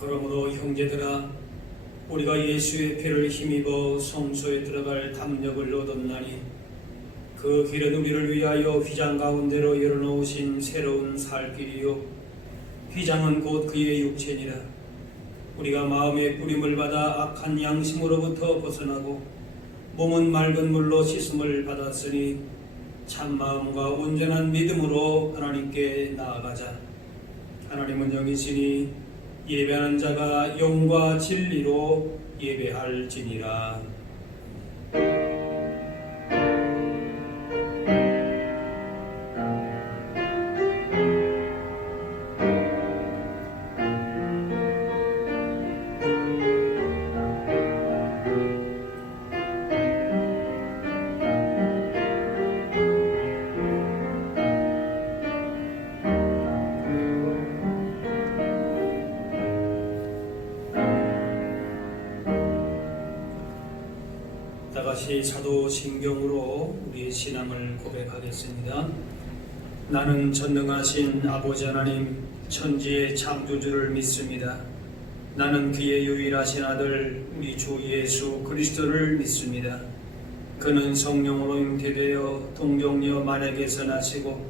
그러므로 형제들아, 우리가 예수의 피를 힘입어 성소에 들어갈 담력을 얻었나니 그 길은 우리를 위하여 휘장 가운데로 열어놓으신 새로운 살 길이요, 휘장은 곧 그의 육체니라. 우리가 마음의 뿌림을 받아 악한 양심으로부터 벗어나고 몸은 맑은 물로 씻음을 받았으니 참 마음과 온전한 믿음으로 하나님께 나아가자. 하나님은 영이시니 예배하는 자가 영과 진리로 예배할지니라. 다시 사도신경으로 우리의 신앙을 고백하겠습니다. 나는 전능하신 아버지 하나님 천지의 창조주를 믿습니다. 나는 그의 유일하신 아들 우리 주 예수 그리스도를 믿습니다. 그는 성령으로 잉태되어 동정녀 마리아에게서 나시고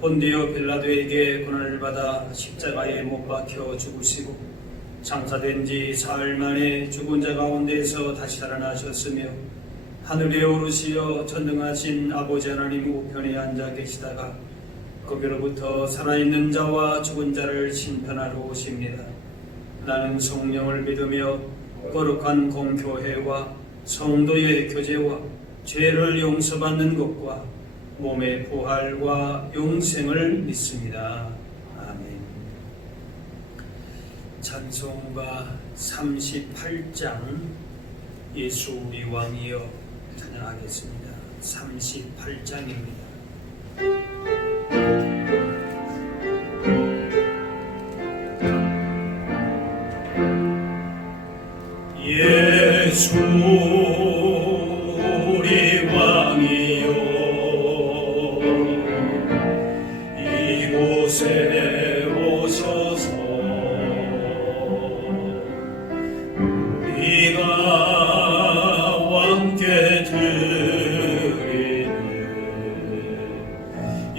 본디오 빌라도에게 고난을 받아 십자가에 못 박혀 죽으시고 장사된 지 사흘 만에 죽은 자 가운데서 다시 살아나셨으며 하늘에 오르시어 전능하신 아버지 하나님 우편에 앉아 계시다가 거기로부터 살아있는 자와 죽은 자를 심판하러 오십니다. 나는 성령을 믿으며 거룩한 공교회와 성도의 교제와 죄를 용서받는 것과 몸의 부활과 용생을 믿습니다. 아멘. 찬송가 38장 예수 우리 왕이여 찬양하겠습니다. 38장입니다. 예수 우리 왕이여 이곳에 오셔서 우리가 왕께 드리는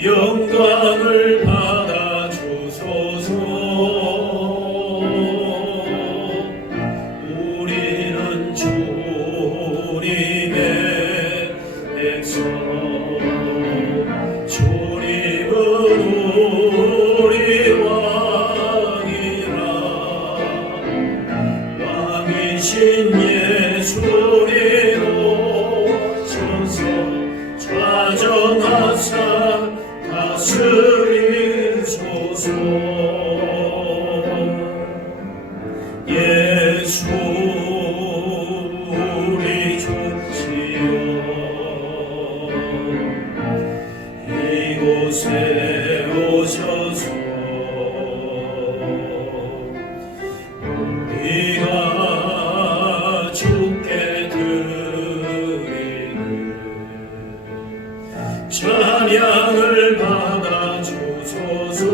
영광을 받아 주소서. 우리는 주님의 백성, 주님은 우리 왕이라. 왕이신 예수님 오셔서 좌정하사 다스리소서. 예수 우리 주시여 이곳에 오셔서 우리가 주께 드리는 찬양을 받아 주소서.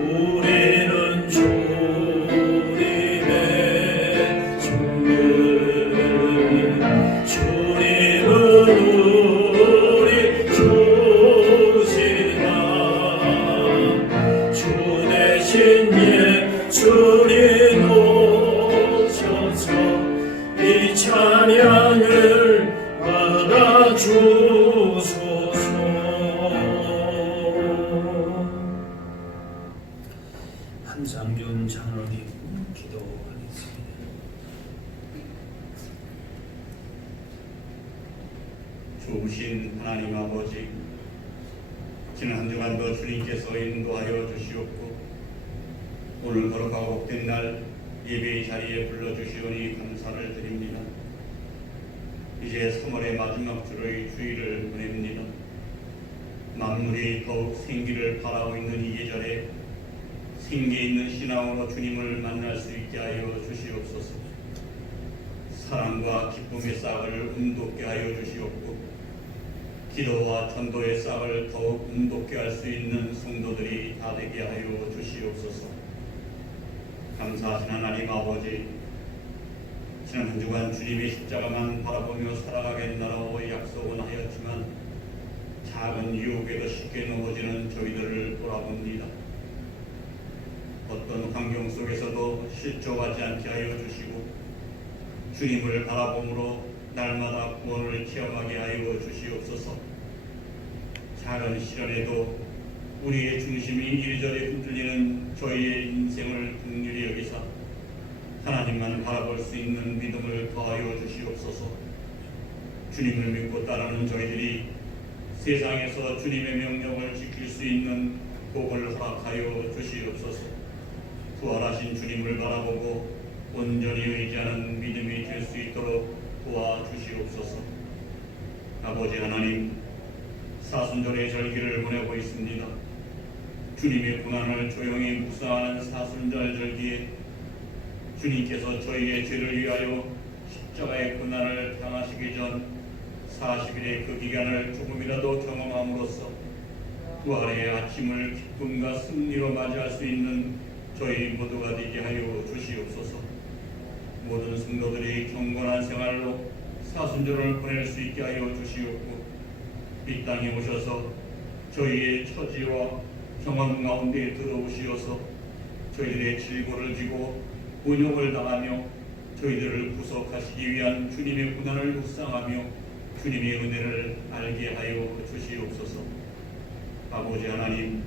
우리는 주님의 종들, 주님은 우리 주시라. 주 대신 예수님 오셔서 이 찬양을 받아 주소서. 한상균 장로님 기도하겠습니다. 좋으신 하나님 아버지, 지난 한 주간도 주님께서 인도하여 주시옵고 오늘 거룩하고 복된 날 예배의 자리에 불러주시오니 감사를 드립니다. 이제 3월의 마지막 주의 주일을 보냅니다. 만물이 더욱 생기를 바라고 있는 이 계절에 생기 있는 신앙으로 주님을 만날 수 있게 하여 주시옵소서. 사랑과 기쁨의 싹을 움돋게 하여 주시옵고 기도와 전도의 싹을 더욱 움돋게 할 수 있는 성도들이 다 되게 하여 주시옵소서. 감사하신 하나님 아버지, 지난 한 주간 주님의 십자가만 바라보며 살아가겠나라고 약속은 하였지만 작은 유혹에도 쉽게 넘어지는 저희들을 돌아봅니다. 어떤 환경 속에서도 실족하지 않게 하여 주시고 주님을 바라봄으로 날마다 구원을 체험하게 하여 주시옵소서. 작은 시련에도 우리의 중심이 이리저리 흔들리는 저희의 인생을 긍휼히 여기사 하나님만 바라볼 수 있는 믿음을 더하여 주시옵소서. 주님을 믿고 따르는 저희들이 세상에서 주님의 명령을 지킬 수 있는 복을 허락하여 주시옵소서. 부활하신 주님을 바라보고 온전히 의지하는 믿음이 될 수 있도록 도와주시옵소서. 아버지 하나님, 사순절의 절기를 보내고 있습니다. 주님의 고난을 조용히 묵상하는 사순절 절기에 주님께서 저희의 죄를 위하여 십자가의 고난을 당하시기 전 40일의 그 기간을 조금이라도 경험함으로써 부활의 아침을 기쁨과 승리로 맞이할 수 있는 저희 모두가 되게 하여 주시옵소서. 모든 성도들이 경건한 생활로 사순절을 보낼 수 있게 하여 주시옵고 이 땅에 오셔서 저희의 처지와 경험 가운데 들어오시어서 저희들의 질고를 지고 곤욕을 당하며 저희들을 구속하시기 위한 주님의 고난을 묵상하며 주님의 은혜를 알게 하여 주시옵소서. 아버지 하나님,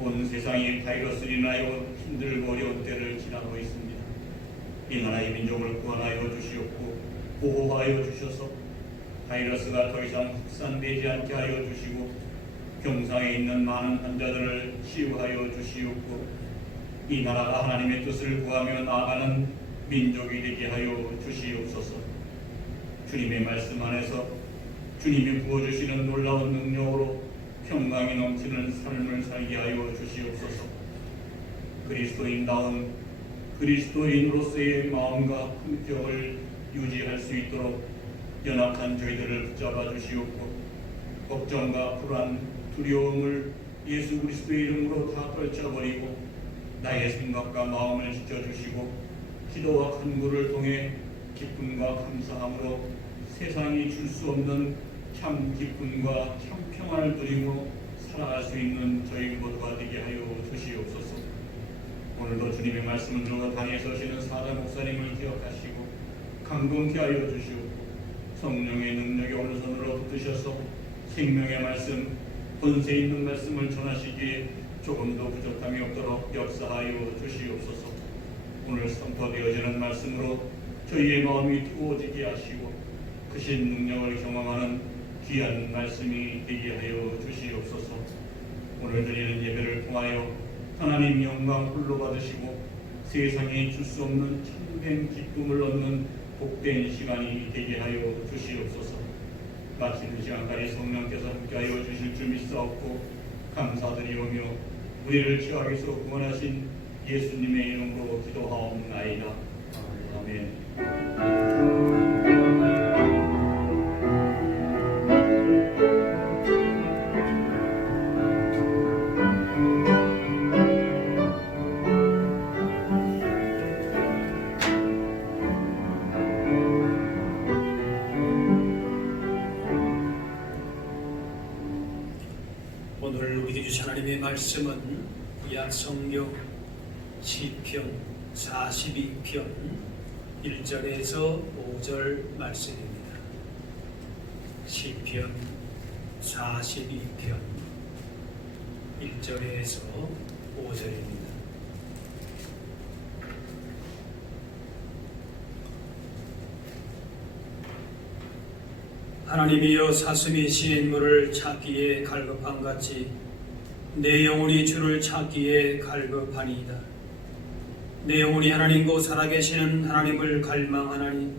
온 세상이 바이러스로 인하여 힘들고 어려운 때를 지나고 있습니다. 이 나라의 민족을 구원하여 주시옵고 보호하여 주셔서 바이러스가 더 이상 확산되지 않게 하여 주시고 병상에 있는 많은 환자들을 치유하여 주시옵고 이 나라가 하나님의 뜻을 구하며 나아가는 민족이 되게 하여 주시옵소서. 주님의 말씀 안에서 주님이 부어주시는 놀라운 능력으로 평강이 넘치는 삶을 살게 하여 주시옵소서. 그리스도인다운 그리스도인으로서의 마음과 품격을 유지할 수 있도록 연약한 저희들을 붙잡아 주시옵고 걱정과 불안, 두려움을 예수 그리스도의 이름으로 다 떨쳐버리고 나의 생각과 마음을 지켜주시고 기도와 간구를 통해 기쁨과 감사함으로 세상이 줄 수 없는 참 기쁨과 참 평안을 누리고 살아갈 수 있는 저희 모두가 되게 하여 주시옵소서. 오늘도 주님의 말씀을 들어 단에 서시는 사자 목사님을 기억하시고 강건케 하여 주시옵고 성령의 능력이 오른손으로 붙드셔서 생명의 말씀, 권세 있는 말씀을 전하시기에 조금도 부족함이 없도록 역사하여 주시옵소서. 오늘 선포되어지는 말씀으로 저희의 마음이 투어지게 하시고 크신 능력을 경험하는 귀한 말씀이 되게 하여 주시옵소서. 오늘 드리는 예배를 통하여 하나님 영광 홀로 받으시고 세상에 줄 수 없는 참된 기쁨을 얻는 복된 시간이 되게 하여 주시옵소서. 마치는 시간까지 성령께서 함께하여 주실 줄 믿사옵고 감사드리오며 우리를 죄악에서 구원하신 예수님의 이름으로 기도하옵나이다. 아멘. 오늘 우리에게 주신 하나님의 말씀은 구약성경 시편 42편 1절에서 5절 말씀입니다. 시편 42편 1절에서 5절입니다. 하나님이여 사슴이 시냇물을 찾기에 갈급한 같이 내 영혼이 주를 찾기에 갈급하니이다. 내 영혼이 하나님과 살아계시는 하나님을 갈망하나니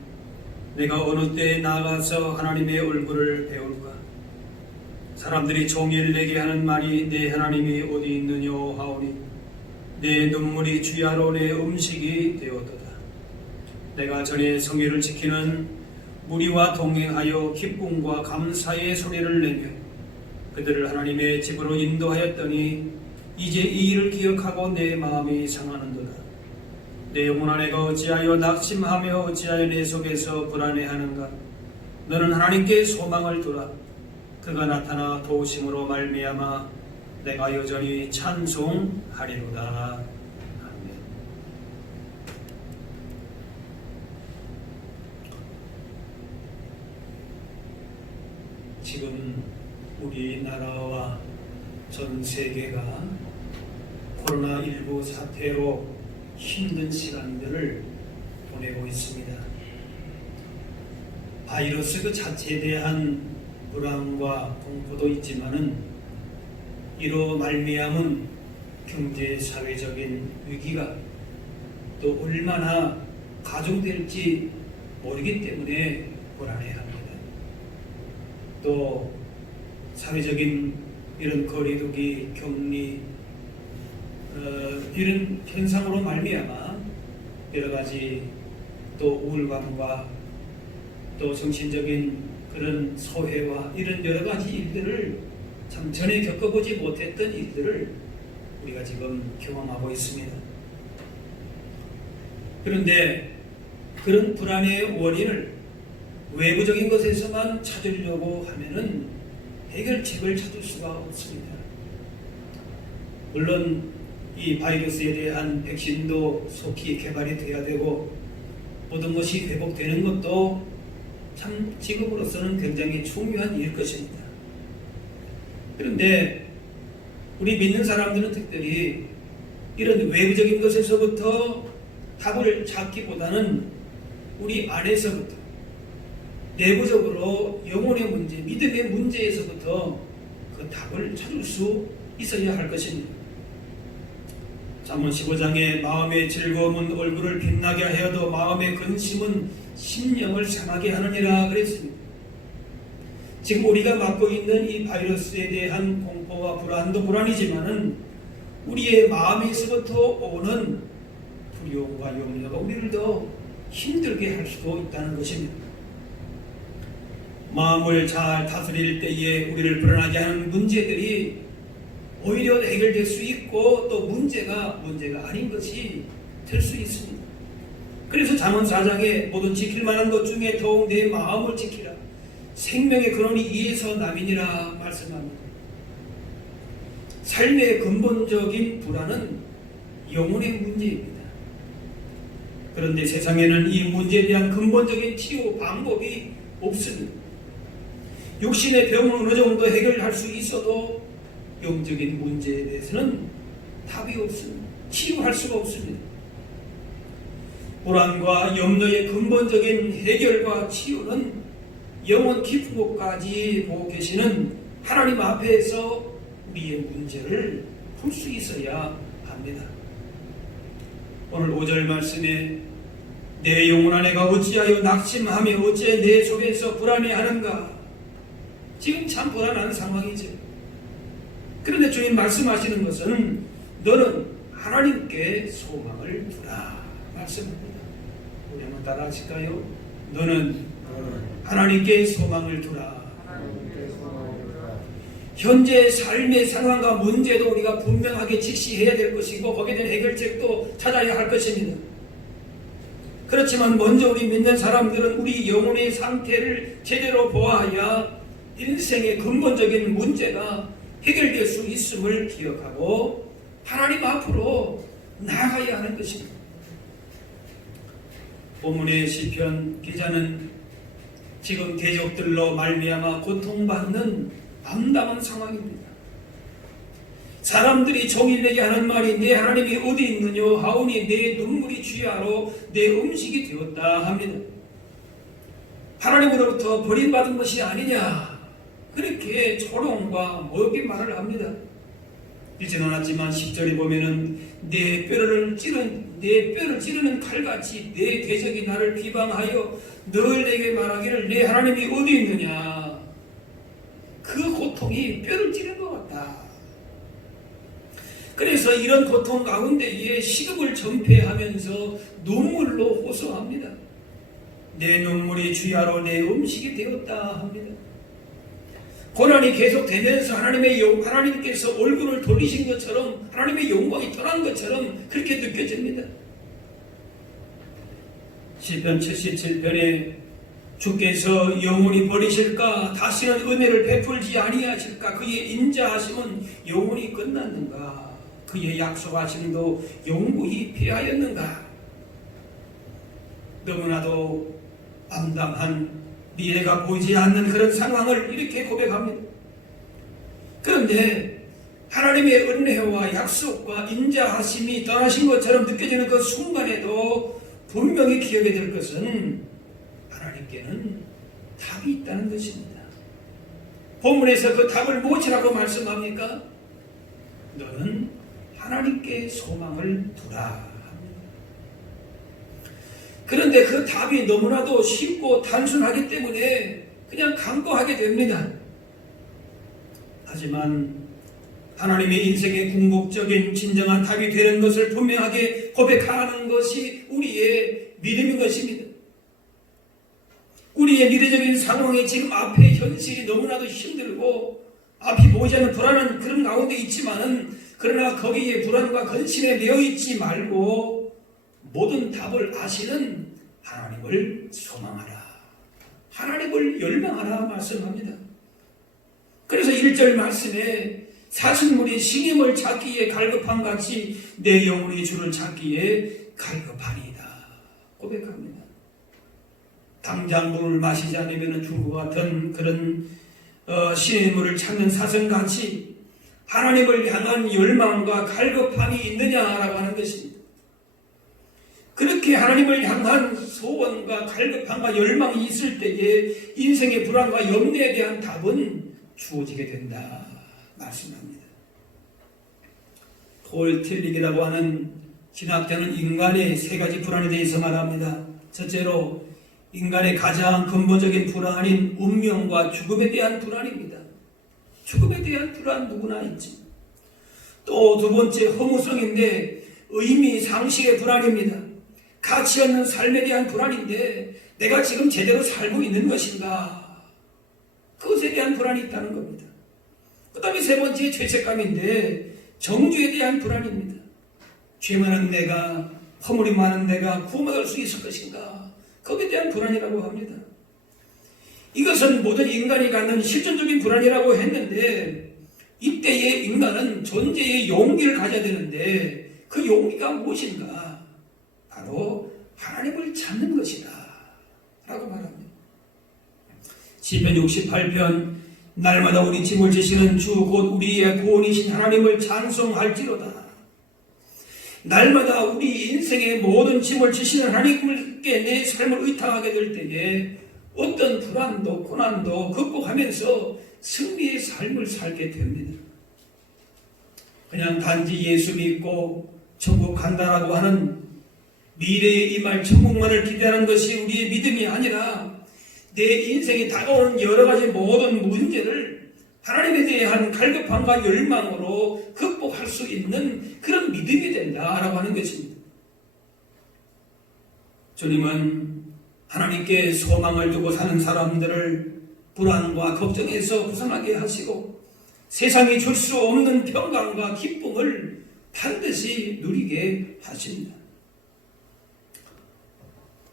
내가 어느 때에 나가서 하나님의 얼굴을 배울까? 사람들이 종일 내게 하는 말이 내 하나님이 어디 있느냐 하오니 내 눈물이 주야로 내 음식이 되었도다. 내가 전에 성의를 지키는 무리와 동행하여 기쁨과 감사의 소리를 내며 그들을 하나님의 집으로 인도하였더니 이제 이 일을 기억하고 내 마음이 상하는도다. 내 영혼 안에가 어찌하여 낙심하며 어찌하여 내 속에서 불안해하는가. 너는 하나님께 소망을 두라. 그가 나타나 도우심으로 말미암아 내가 여전히 찬송하리로다. 아멘. 지금 우리나라와 전 세계가 코로나19 사태로 힘든 시간들을 보내고 있습니다. 바이러스 그 자체에 대한 불안과 공포도 있지만은 이로 말미암은 경제 사회적인 위기가 또 얼마나 가중될지 모르기 때문에 불안해합니다. 또 사회적인 이런 거리두기, 격리 이런 현상으로 말미암아 여러 가지 또 우울감과 또 정신적인 그런 소외와 이런 여러 가지 일들을 참 전에 겪어보지 못했던 일들을 우리가 지금 경험하고 있습니다. 그런데 그런 불안의 원인을 외부적인 것에서만 찾으려고 하면은 해결책을 찾을 수가 없습니다. 물론 이 바이러스에 대한 백신도 속히 개발이 돼야 되고 모든 것이 회복되는 것도 참 지금으로서는 굉장히 중요한 일일 것입니다. 그런데 우리 믿는 사람들은 특별히 이런 외부적인 것에서부터 답을 찾기보다는 우리 안에서부터 내부적으로 영혼의 문제, 믿음의 문제에서부터 그 답을 찾을 수 있어야 할 것입니다. 잠언 15장에 마음의 즐거움은 얼굴을 빛나게 하여도 마음의 근심은 심령을 상하게 하느니라 그랬습니다. 지금 우리가 맡고 있는 이 바이러스에 대한 공포와 불안도 불안이지만은 우리의 마음에서부터 오는 두려움과 염려가 우리를 더 힘들게 할 수도 있다는 것입니다. 마음을 잘 다스릴 때에 우리를 불안하게 하는 문제들이 오히려 해결될 수 있고 또 문제가 아닌 것이 될 수 있습니다. 그래서 잠언 4장에 모든 지킬 만한 것 중에 더욱 내 마음을 지키라. 생명의 근원이 이에서 남이니라 말씀합니다. 삶의 근본적인 불안은 영혼의 문제입니다. 그런데 세상에는 이 문제에 대한 근본적인 치유 방법이 없습니다. 육신의 병은 어느 정도 해결할 수 있어도 영적인 문제에 대해서는 답이 없습니다. 치유할 수가 없습니다. 불안과 염려의 근본적인 해결과 치유는 영원 깊은 곳까지 보고 계시는 하나님 앞에서 우리의 문제를 풀 수 있어야 합니다. 오늘 5절 말씀에 내 영혼 안에가 어찌하여 낙심하며 어찌하여 내 속에서 불안해하는가. 지금 참 불안한 상황이죠. 그런데 주님 말씀하시는 것은 너는 하나님께 소망을 두라 말씀합니다. 우리 한번 따라 하실까요? 너는 하나님께 소망을 두라. 현재 삶의 상황과 문제도 우리가 분명하게 직시해야 될 것이고 거기에 대한 해결책도 찾아야 할 것입니다. 그렇지만 먼저 우리 믿는 사람들은 우리 영혼의 상태를 제대로 보아야 인생의 근본적인 문제가 해결될 수 있음을 기억하고 하나님 앞으로 나아가야 하는 것입니다. 본문의 시편 기자는 지금 대적들로 말미암아 고통받는 암담한 상황입니다. 사람들이 종일 내게 하는 말이 내 하나님이 어디 있느냐 하오니 내 눈물이 주야로 내 음식이 되었다 합니다. 하나님으로부터 버림받은 것이 아니냐 그렇게 조롱과 모욕의 말을 합니다. 이제는 않았지만 10절에 보면은 내 뼈를 찌르는 칼같이 내 대적이 나를 비방하여 늘 내게 말하기를 내 하나님이 어디 있느냐. 그 고통이 뼈를 찌르는 것 같다. 그래서 이런 고통 가운데에 시름을 전폐하면서 눈물로 호소합니다. 내 눈물이 주야로 내 음식이 되었다 합니다. 고난이 계속되면서 하나님께서 얼굴을 돌리신 것처럼 하나님의 영광이 떠난 것처럼 그렇게 느껴집니다. 시편 77편에 주께서 영원히 버리실까? 다시는 은혜를 베풀지 아니하실까? 그의 인자하심은 영원히 끝났는가? 그의 약속하심도 영원히 피하였는가? 너무나도 암담한 미래가 보이지 않는 그런 상황을 이렇게 고백합니다. 그런데 하나님의 은혜와 약속과 인자하심이 떠나신 것처럼 느껴지는 그 순간에도 분명히 기억해야 될 것은 하나님께는 답이 있다는 것입니다. 본문에서 그 답을 무엇이라고 말씀합니까? 너는 하나님께 소망을 두라. 그런데 그 답이 너무나도 쉽고 단순하기 때문에 그냥 간과하게 됩니다. 하지만 하나님의 인생의 궁극적인 진정한 답이 되는 것을 분명하게 고백하는 것이 우리의 믿음인 것입니다. 우리의 미래적인 상황이 지금 앞에 현실이 너무나도 힘들고 앞이 보이지 않는 불안한 그런 가운데 있지만은 그러나 거기에 불안과 근심에 매여 있지 말고 모든 답을 아시는 하나님을 소망하라. 하나님을 열망하라 말씀합니다. 그래서 1절 말씀에 사슴물이 신임을 찾기에 갈급한 같이 내 영혼이 주를 찾기에 갈급하니이다 고백합니다. 당장 물을 마시지 않으면 죽을 것 같은 그런 신임물을 찾는 사슴같이 하나님을 향한 열망과 갈급함이 있느냐라고 하는 것입니다. 그렇게 하나님을 향한 소원과 갈급함과 열망이 있을 때에 인생의 불안과 염려에 대한 답은 주어지게 된다 말씀합니다. 폴 틸릭이라고 하는 신학자는 인간의 세 가지 불안에 대해서 말합니다. 첫째로 인간의 가장 근본적인 불안인 운명과 죽음에 대한 불안입니다. 죽음에 대한 불안 누구나 있지. 또 두 번째 허무성인데 의미 상실의 불안입니다. 가치 없는 삶에 대한 불안인데 내가 지금 제대로 살고 있는 것인가? 그것에 대한 불안이 있다는 겁니다. 그 다음에 세 번째 죄책감인데 정죄에 대한 불안입니다. 죄 많은 내가, 허물이 많은 내가 구원받을 수 있을 것인가? 거기에 대한 불안이라고 합니다. 이것은 모든 인간이 갖는 실존적인 불안이라고 했는데 이때의 인간은 존재의 용기를 가져야 되는데 그 용기가 무엇인가? 바로 하나님을 찾는 것이다 라고 말합니다. 시편 68편 날마다 우리 짐을 지시는 주 곧 우리의 구원이신 하나님을 찬송할지로다. 날마다 우리 인생의 모든 짐을 지시는 하나님께 내 삶을 의탁하게 될 때에 어떤 불안도 고난도 극복하면서 승리의 삶을 살게 됩니다. 그냥 단지 예수 믿고 천국 간다라고 하는 미래에 임할 천국만을 기대하는 것이 우리의 믿음이 아니라 내 인생에 다가오는 여러 가지 모든 문제를 하나님에 대한 갈급함과 열망으로 극복할 수 있는 그런 믿음이 된다라고 하는 것입니다. 주님은 하나님께 소망을 두고 사는 사람들을 불안과 걱정에서 벗어나게 하시고 세상이 줄 수 없는 평강과 기쁨을 반드시 누리게 하십니다.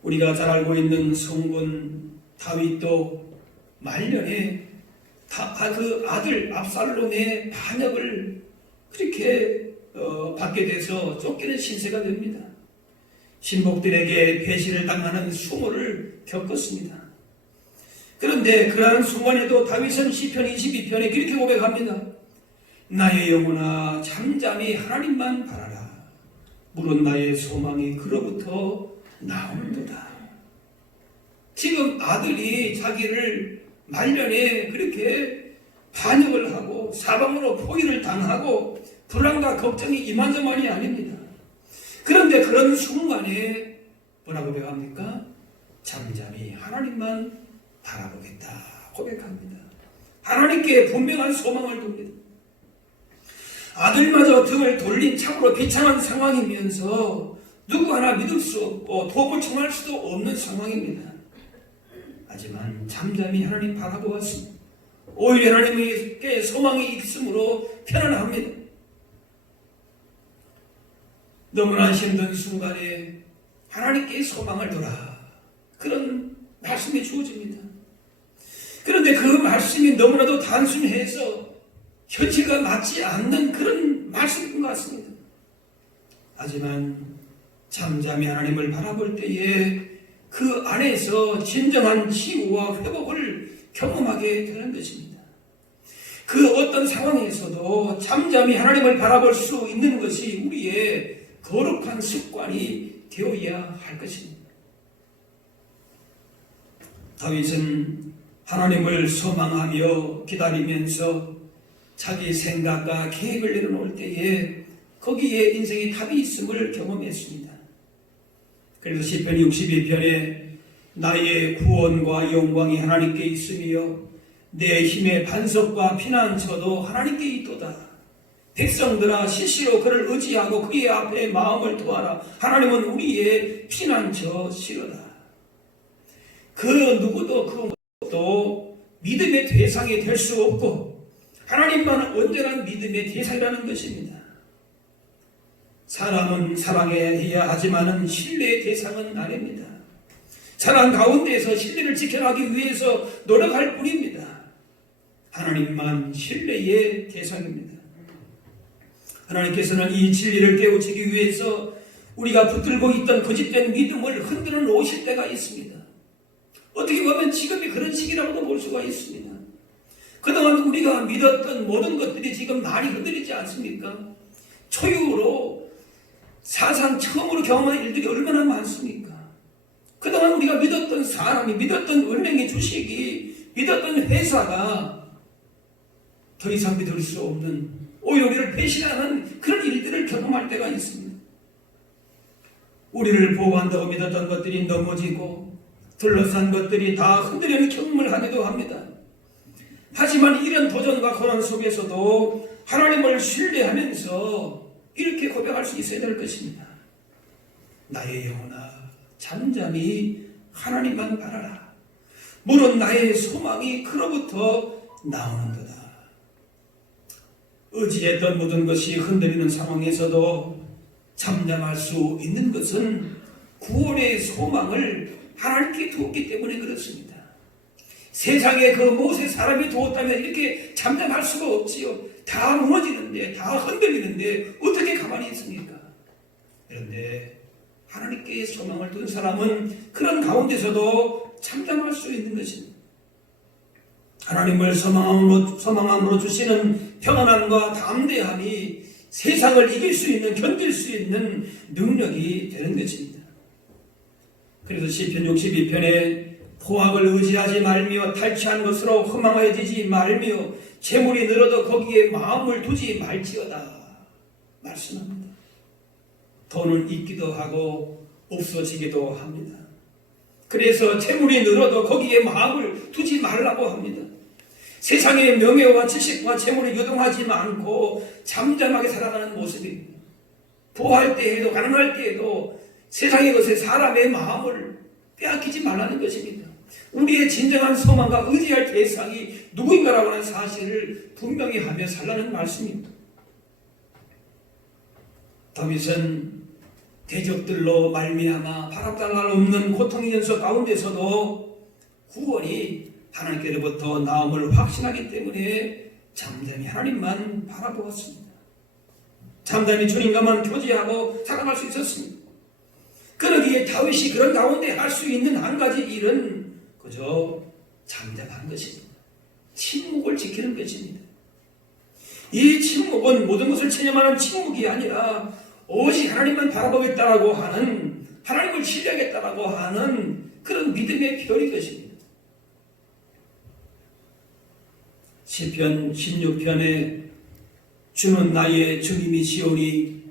우리가 잘 알고 있는 성군 다윗도 말년에 그 아들 압살롬의 반역을 그렇게 받게 돼서 쫓기는 신세가 됩니다. 신복들에게 배신을 당하는 수모를 겪었습니다. 그런데 그러한 순간에도 다윗은 시편 22편에 그렇게 고백합니다. 나의 영혼아 잠잠히 하나님만 바라라. 물은 나의 소망이 그로부터 나온도다. 지금 아들이 자기를 말년에 그렇게 반역을 하고 사방으로 포위를 당하고 불안과 걱정이 이만저만이 아닙니다. 그런데 그런 순간에 뭐라고 고백합니까? 잠잠히 하나님만 바라보겠다 고백합니다. 하나님께 분명한 소망을 둡니다. 아들마저 등을 돌린 참으로 비참한 상황이면서 누구 하나 믿을 수 없고 도움을 청할 수도 없는 상황입니다. 하지만 잠잠히 하나님 바라보았습니다. 오히려 하나님께 소망이 있으므로 편안합니다. 너무나 힘든 순간에 하나님께 소망을 둬라, 그런 말씀이 주어집니다. 그런데 그 말씀이 너무나도 단순해서 현실과 맞지 않는 그런 말씀인 것 같습니다. 하지만 잠잠히 하나님을 바라볼 때에 그 안에서 진정한 치유와 회복을 경험하게 되는 것입니다. 그 어떤 상황에서도 잠잠히 하나님을 바라볼 수 있는 것이 우리의 거룩한 습관이 되어야 할 것입니다. 다윗은 하나님을 소망하며 기다리면서 자기 생각과 계획을 내려놓을 때에 거기에 인생의 답이 있음을 경험했습니다. 그래서 시편 62편에 나의 구원과 영광이 하나님께 있으며 내 힘의 반석과 피난처도 하나님께 있도다. 백성들아 실시로 그를 의지하고 그의 앞에 마음을 두어라. 하나님은 우리의 피난처시로다. 그 누구도 그 또 믿음의 대상이 될 수 없고 하나님만은 온전한 믿음의 대상이라는 것입니다. 사람은 사랑해야 하지만은 신뢰의 대상은 아닙니다. 사랑 가운데에서 신뢰를 지켜나가기 위해서 노력할 뿐입니다. 하나님만 신뢰의 대상입니다. 하나님께서는 이 진리를 깨우치기 위해서 우리가 붙들고 있던 거짓된 믿음을 흔들어 놓으실 때가 있습니다. 어떻게 보면 지금이 그런 시기라고도 볼 수가 있습니다. 그동안 우리가 믿었던 모든 것들이 지금 많이 흔들리지 않습니까? 초유로 사상 처음으로 경험한 일들이 얼마나 많습니까? 그동안 우리가 믿었던 사람이, 믿었던 은행의 주식이, 믿었던 회사가 더 이상 믿을 수 없는, 오히려 우리를 배신하는 그런 일들을 경험할 때가 있습니다. 우리를 보호한다고 믿었던 것들이 넘어지고 둘러싼 것들이 다 흔들리는 경험을 하기도 합니다. 하지만 이런 도전과 고난 속에서도 하나님을 신뢰하면서 이렇게 고백할 수 있어야 될 것입니다. 나의 영혼아 잠잠히 하나님만 바라라. 물은 나의 소망이 그로부터 나오는도다. 의지했던 모든 것이 흔들리는 상황에서도 잠잠할 수 있는 것은 구원의 소망을 하나님께 두었기 때문에 그렇습니다. 세상에 그 모세 사람이 두었다면 이렇게 잠잠할 수가 없지요. 다 무너지는데, 다 흔들리는데 어떻게 가만히 있습니까? 그런데 하나님께 소망을 둔 사람은 그런 가운데서도 잠잠할 수 있는 것입니다. 하나님을 소망함으로 주시는 평안함과 담대함이 세상을 이길 수 있는, 견딜 수 있는 능력이 되는 것입니다. 그래서 시편 62편에 포악을 의지하지 말며 탈취한 것으로 허망해지지 말며 재물이 늘어도 거기에 마음을 두지 말지어다 말씀합니다. 돈은 있기도 하고 없어지기도 합니다. 그래서 재물이 늘어도 거기에 마음을 두지 말라고 합니다. 세상의 명예와 지식과 재물이 유동하지 않고 잠잠하게 살아가는 모습입니다. 부할 때에도 가난할 때에도 세상의 것에 사람의 마음을 빼앗기지 말라는 것입니다. 우리의 진정한 소망과 의지할 대상이 누구인가라고 하는 사실을 분명히 하며 살라는 말씀입니다. 다윗은 대적들로 말미암아 바람달 날 없는 고통의 연속 가운데서도 구원이 하나님께로부터 나옴을 확신하기 때문에 잠잠히 하나님만 바라보았습니다. 잠잠히 주님과만 교제하고 살아갈 수 있었습니다. 그러기에 다윗이 그런 가운데 할 수 있는 한 가지 일은 그저 잠잠한 것입니다. 침묵을 지키는 것입니다. 이 침묵은 모든 것을 체념하는 침묵이 아니라 오직 하나님만 바라보겠다라고 하는, 하나님을 신뢰하겠다라고 하는 그런 믿음의 표현인 것입니다. 시편 16편에 주는 나의 주님이시오니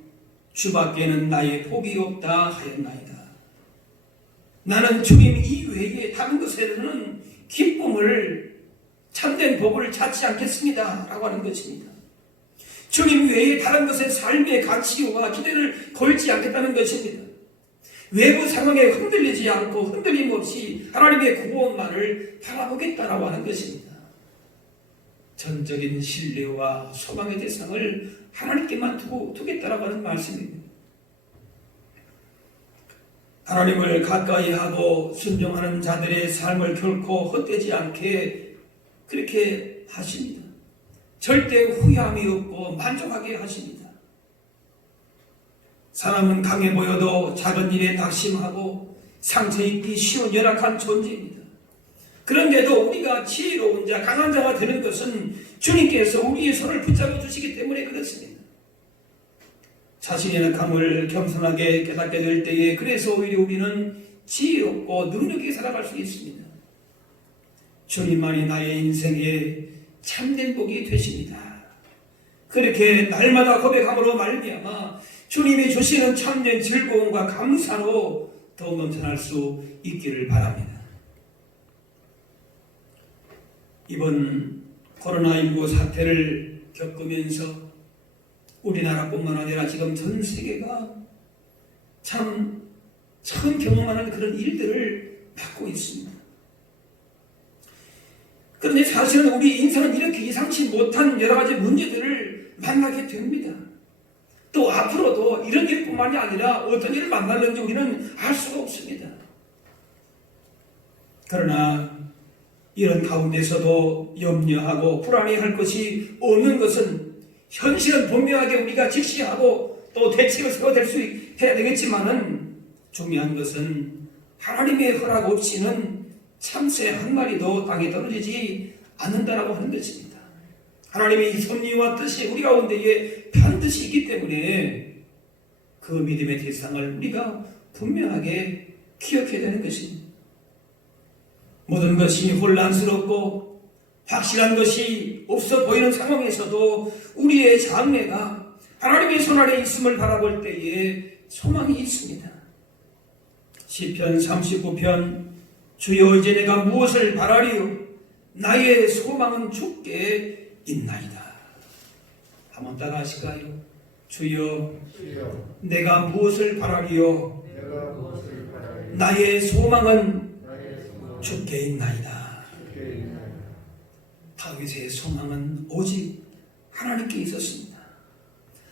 주밖에는 나의 복이 없다 하였나이다. 나는 주님 이외에 다른 것에는 기쁨을, 참된 복을 찾지 않겠습니다 라고 하는 것입니다. 주님 외에 다른 것에 삶의 가치와 기대를 걸지 않겠다는 것입니다. 외부 상황에 흔들리지 않고 흔들림 없이 하나님의 구원만을 바라보겠다라고 하는 것입니다. 전적인 신뢰와 소망의 대상을 하나님께만 두겠다라고 하는 말씀입니다. 하나님을 가까이 하고 순종하는 자들의 삶을 결코 헛되지 않게 그렇게 하십니다. 절대 후회함이 없고 만족하게 하십니다. 사람은 강해 보여도 작은 일에 낙심하고 상처 입기 쉬운 열악한 존재입니다. 그런데도 우리가 지혜로운 자, 강한 자가 되는 것은 주님께서 우리의 손을 붙잡아 주시기 때문에 그렇습니다. 자신의 약함을 겸손하게 깨닫게 될 때에 그래서 오히려 우리는 지혜롭고 능력 있게 살아갈 수 있습니다. 주님만이 나의 인생의 참된 복이 되십니다. 그렇게 날마다 고백함으로 말미암아 주님이 주시는 참된 즐거움과 감사로 더 넘쳐날 수 있기를 바랍니다. 이번 코로나19 사태를 겪으면서 우리나라뿐만 아니라 지금 전 세계가 참 처음 경험하는 그런 일들을 받고 있습니다. 그런데 사실은 우리 인생은 이렇게 예상치 못한 여러 가지 문제들을 만나게 됩니다. 또 앞으로도 이런 일뿐만이 아니라 어떤 일을 만나는지 우리는 알 수가 없습니다. 그러나 이런 가운데서도 염려하고 불안해할 것이 없는 것은 현실은 분명하게 우리가 직시하고 또 대책을 세워야 해야 되겠지만은 중요한 것은 하나님의 허락 없이는 참새 한 마리도 땅에 떨어지지 않는다라고 하는 것입니다. 하나님의 섭리와 뜻이 우리 가운데에 반드시 있기 때문에 그 믿음의 대상을 우리가 분명하게 기억해야 되는 것입니다. 모든 것이 혼란스럽고 확실한 것이 없어 보이는 상황에서도 우리의 장래가 하나님의 손 아래 있음을 바라볼 때에 소망이 있습니다. 시편 39편 주여 이제 내가 무엇을 바라리요 나의 소망은 주께 있나이다. 한번 따라 하실까요? 주여 내가 무엇을 바라리요 나의 소망은 주께 있나이다. 다윗의 소망은 오직 하나님께 있었습니다.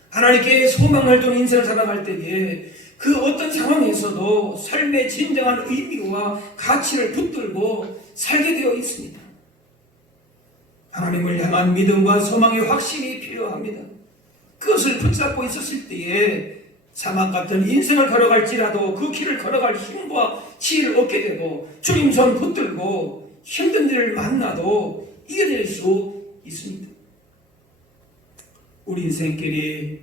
하나님께 소망을 둔 인생을 살아갈 때에 그 어떤 상황에서도 삶의 진정한 의미와 가치를 붙들고 살게 되어 있습니다. 하나님을 향한 믿음과 소망의 확신이 필요합니다. 그것을 붙잡고 있었을 때에 사막 같은 인생을 걸어갈지라도 그 길을 걸어갈 힘과 지혜를 얻게 되고 주님 손 붙들고 힘든 일을 만나도 이겨낼 수 있습니다. 우리 인생길이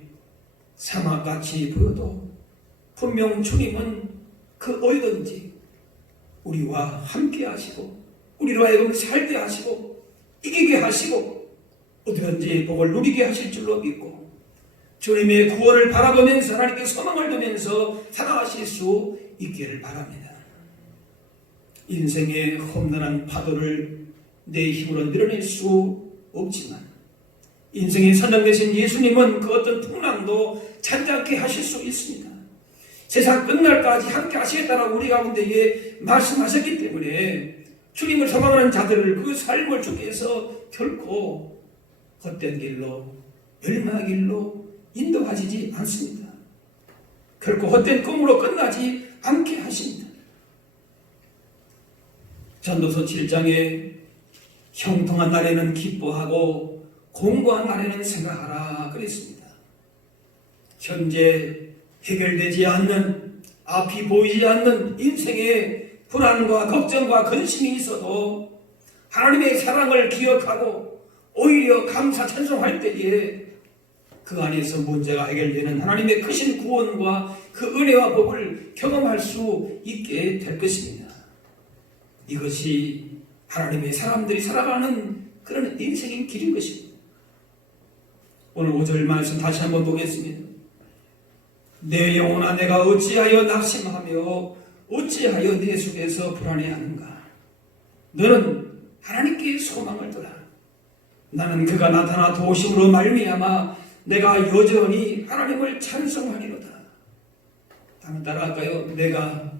사막같이 보여도 분명 주님은 그 어디든지 우리와 함께 하시고 우리로 하여금 살게 하시고 이기게 하시고 어디든지 복을 누리게 하실 줄로 믿고 주님의 구원을 바라보면서 하나님께 소망을 두면서 살아가실 수 있기를 바랍니다. 인생의 험난한 파도를 내 힘으로 밀어낼 수 없지만 인생의 선장 되신 예수님은 그 어떤 풍랑도 잔잔케 하실 수 있습니다. 세상 끝날까지 함께 하시겠다라고 우리 가운데에 말씀하셨기 때문에 주님을 소망하는 자들을 그 삶을 주께서 결코 헛된 길로 멸망의 길로 인도하시지 않습니다. 결코 헛된 꿈으로 끝나지 않게 하십니다. 전도서 7장에 형통한 날에는 기뻐하고 공고한 날에는 생각하라 그랬습니다. 현재 해결되지 않는 앞이 보이지 않는 인생의 불안과 걱정과 근심이 있어도 하나님의 사랑을 기억하고 오히려 감사 찬송할 때에 그 안에서 문제가 해결되는 하나님의 크신 구원과 그 은혜와 복을 경험할 수 있게 될 것입니다. 이것이 하나님의 사람들이 살아가는 그런 인생의 길인 것입니다. 오늘 5절 말씀 다시 한번 보겠습니다. 내 영혼아 내가 어찌하여 낙심하며 어찌하여 내 속에서 불안해하는가. 너는 하나님께 소망을 두라. 나는 그가 나타나 도우심으로 말미암아 내가 여전히 하나님을 찬송하리로다. 한번 따라할까요? 내가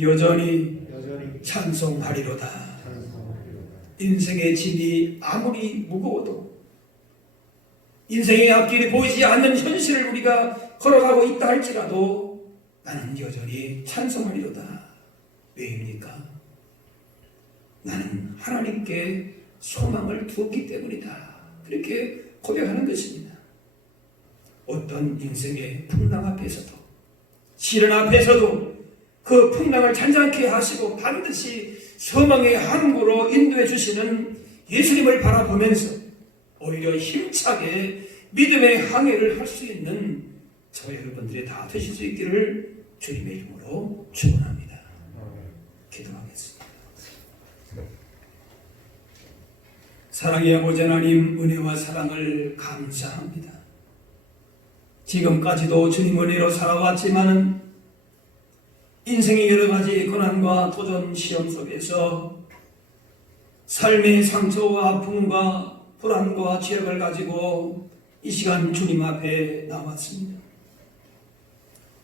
여전히 찬송하리로다. 인생의 짐이 아무리 무거워도 인생의 앞길이 보이지 않는 현실을 우리가 걸어가고 있다 할지라도 나는 여전히 찬송하리로다. 왜입니까? 나는 하나님께 소망을 두었기 때문이다. 그렇게 고백하는 것입니다. 어떤 인생의 풍랑 앞에서도 시련 앞에서도 그 풍랑을 잔잔케 하시고 반드시 소망의 항구로 인도해 주시는 예수님을 바라보면서 오히려 힘차게 믿음의 항해를 할 수 있는 저와 여러분들이 다 되실 수 있기를 주님의 이름으로 축원합니다. 기도하겠습니다. 사랑의 아버지 하나님, 은혜와 사랑을 감사합니다. 지금까지도 주님 은혜로 살아왔지만은 인생의 여러 가지 고난과 도전 시험 속에서 삶의 상처와 아픔과 불안과 죄악을 가지고 이 시간 주님 앞에 나왔습니다.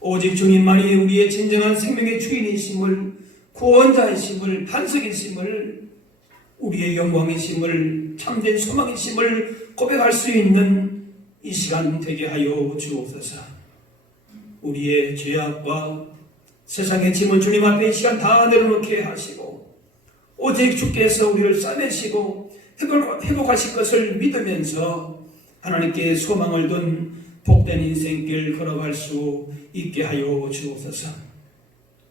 오직 주님만이 우리의 진정한 생명의 주인이심을, 구원자이심을, 반석이심을, 우리의 영광이심을, 참된 소망이심을 고백할 수 있는 이 시간 되게 하여 주옵소서. 우리의 죄악과 세상의 짐을 주님 앞에 이 시간 다 내려놓게 하시고 오직 주께서 우리를 싸매시고 회복하실 것을 믿으면서 하나님께 소망을 둔 복된 인생길 걸어갈 수 있게 하여 주옵소서.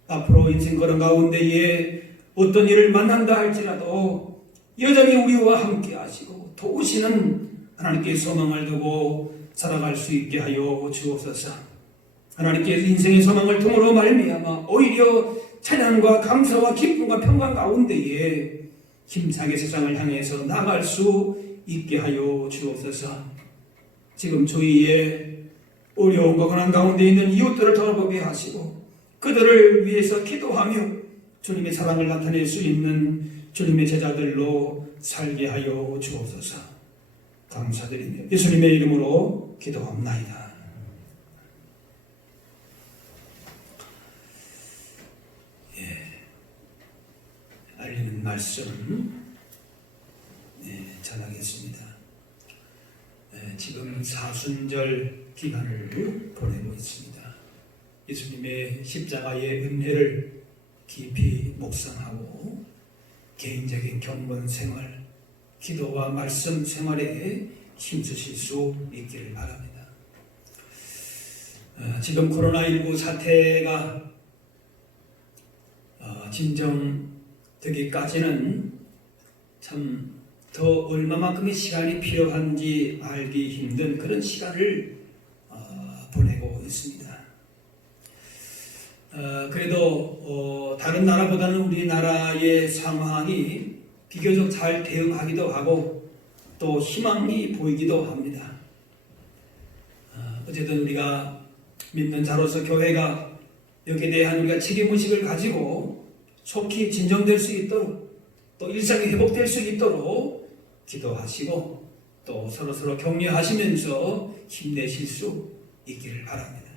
앞으로 인생 걸어 가운데에 어떤 일을 만난다 할지라도 여전히 우리와 함께 하시고 도우시는 하나님께 소망을 두고 살아갈 수 있게 하여 주옵소서. 하나님께 인생의 소망을 통으로 말미암아 오히려 찬양과 감사와 기쁨과 평강 가운데에 힘차게 세상을 향해서 나갈 수 있게 하여 주옵소서. 지금 저희의 어려움과 고난 가운데 있는 이웃들을 돌아보게 하시고 그들을 위해서 기도하며 주님의 사랑을 나타낼 수 있는 주님의 제자들로 살게 하여 주옵소서. 감사드리며 예수님의 이름으로 기도합나이다. 알리는 말씀 전하겠습니다. 지금 사순절 기간을 보내고 있습니다. 예수님의 십자가의 은혜를 깊이 묵상하고 개인적인 경건 생활, 기도와 말씀 생활에 힘쓰실 수 있기를 바랍니다. 지금 코로나19 사태가 진정되기까지는 참 더 얼마만큼의 시간이 필요한지 알기 힘든 그런 시간을 보내고 있습니다. 그래도 다른 나라보다는 우리나라의 상황이 비교적 잘 대응하기도 하고 또 희망이 보이기도 합니다. 어쨌든 우리가 믿는 자로서 교회가 여기에 대한 우리가 책임의식을 가지고 속히 진정될 수 있도록 또 일상이 회복될 수 있도록 기도하시고 또 서로 격려하시면서 힘내실 수 있기를 바랍니다.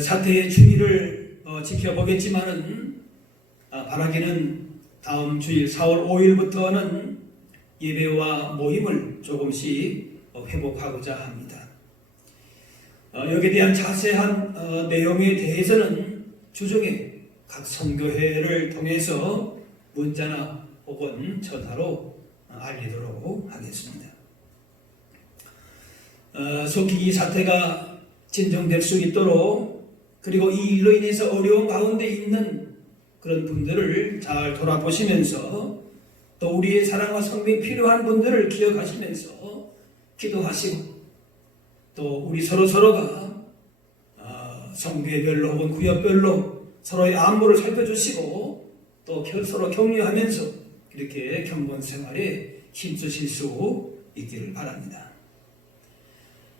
사태의 추이를 지켜보겠지만은 바라기는 다음 주일 4월 5일부터는 예배와 모임을 조금씩 회복하고자 합니다. 여기에 대한 자세한 내용에 대해서는 주중에 각 선교회를 통해서 문자나 혹은 전화로 알리도록 하겠습니다. 속히 이 사태가 진정될 수 있도록 그리고 이 일로 인해서 어려운 가운데 있는 그런 분들을 잘 돌아보시면서 또 우리의 사랑과 성명이 필요한 분들을 기억하시면서 기도하시고 또 우리 서로가 성교회별로 혹은 구역별로 서로의 안부를 살펴주시고 또 서로 격려하면서 이렇게 경건 생활에 힘쓰실 수 있기를 바랍니다.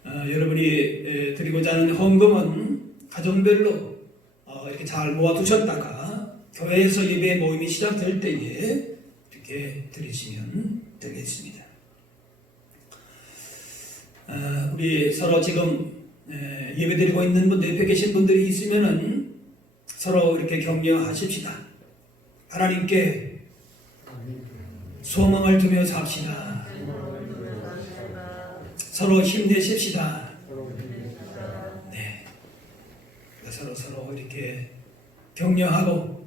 여러분이 드리고자 하는 헌금은 가정별로 이렇게 잘 모아두셨다가 교회에서 예배 모임이 시작될 때에 이렇게 드리시면 되겠습니다. 우리 서로 지금 예배 드리고 있는 분들, 옆에 계신 분들이 있으면은 서로 이렇게 격려하십시다. 하나님께 소망을 두며 삽시다. 서로 힘내십시다. 네, 서로 이렇게 격려하고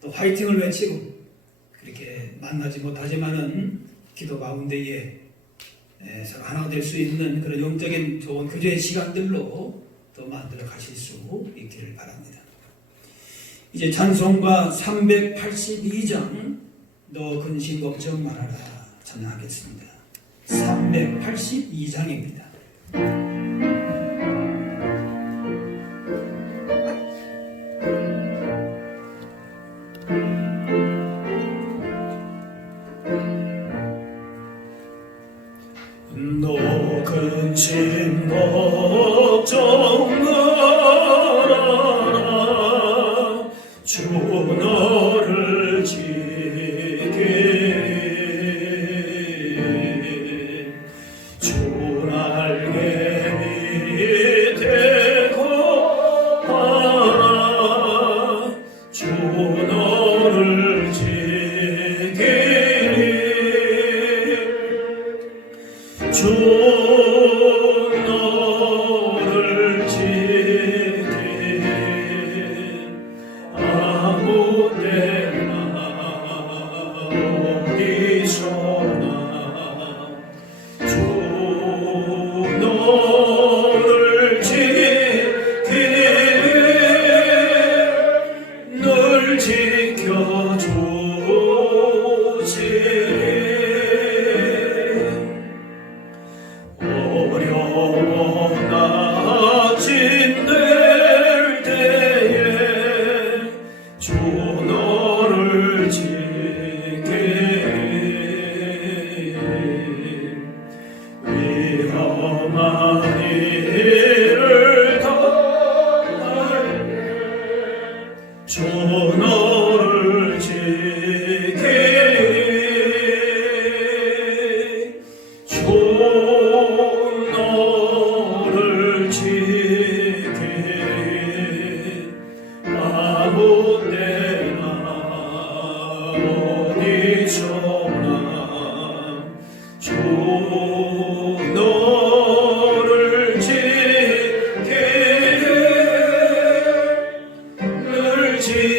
또 화이팅을 외치고 그렇게 만나지 못하지만은 기도 가운데에 서로 하나 될 수 있는 그런 영적인 좋은 교제의 시간들로 또 만들어 가실 수 있기를 바랍니다. 이제 찬송가 382장 너 근심 걱정 말아라 찬양하겠습니다. 382장입니다. 너 근심 걱정 말아라 주 너를 지키리 주 날개 밑에 거하라 주 너를 지키리 주 너를 지키리 아무 때나 어디서나 주 너를 지키리 늘 지켜주시리 어려워 낙심될 때에 주 너를 지키리 위험한 일을 당할 때 주 너를 지키리 주 너를 지키리 아무 때나 어디서나 주 너를 지키리 늘 지켜주시리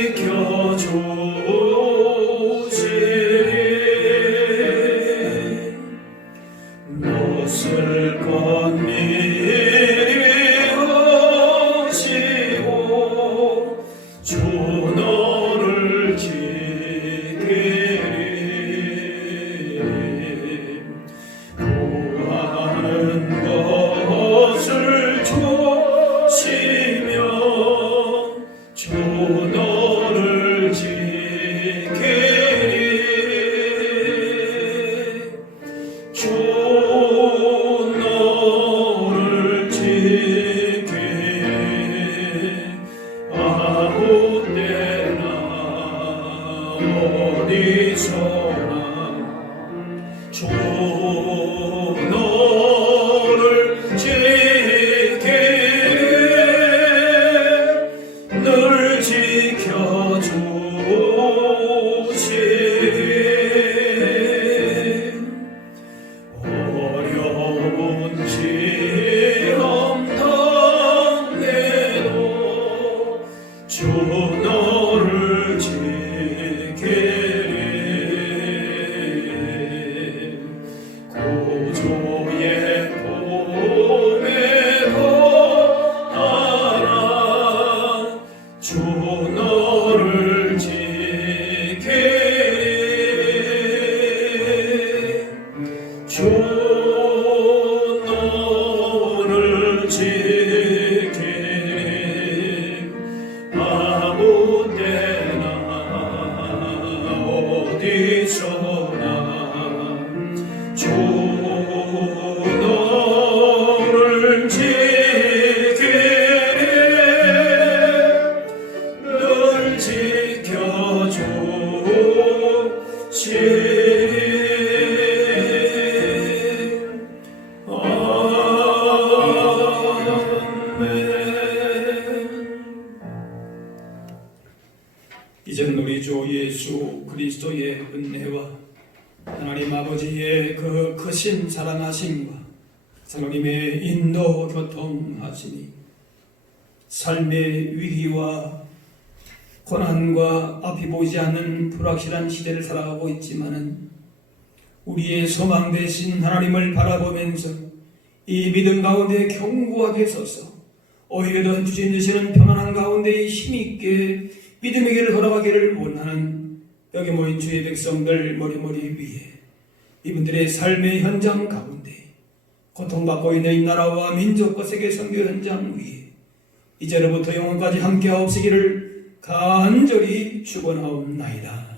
못을 건 미리 하시고 주 너를 지키리 구하는 것을 조시며 주 너를 지키리 주 너를 지키리 아무 때나 어디서나 주 너를 지키리 늘 지켜주시리 어려운 시험 당해도 주 너를 지키리 구주의 품에 거하라 주 너를 지키리 주 너를 지키리 아무 때나 어디서나 주 너를 지키리 늘 지켜주시리 이제는 우리 주 예수 그리스도의 은혜와 하나님 아버지의 그 크신 사랑하심과 하나님의 인도 교통하심이 삶의 위기와 고난과 앞이 보이지 않는 불확실한 시대를 살아가고 있지만은 우리의 소망 되신 하나님을 바라보면서 이 믿음 가운데 견고하게 서서 오히려 주신 되시는 평안한 가운데 힘있게 믿음의 길을 걸어가기를 원하는 여기 모인 주의 백성들 머리머리 위에 이분들의 삶의 현장 가운데 고통받고 있는 이 나라와 민족과 세계 선교 현장 위에 이제로부터 영원까지 함께하옵시기를 간절히 축원하옵나이다.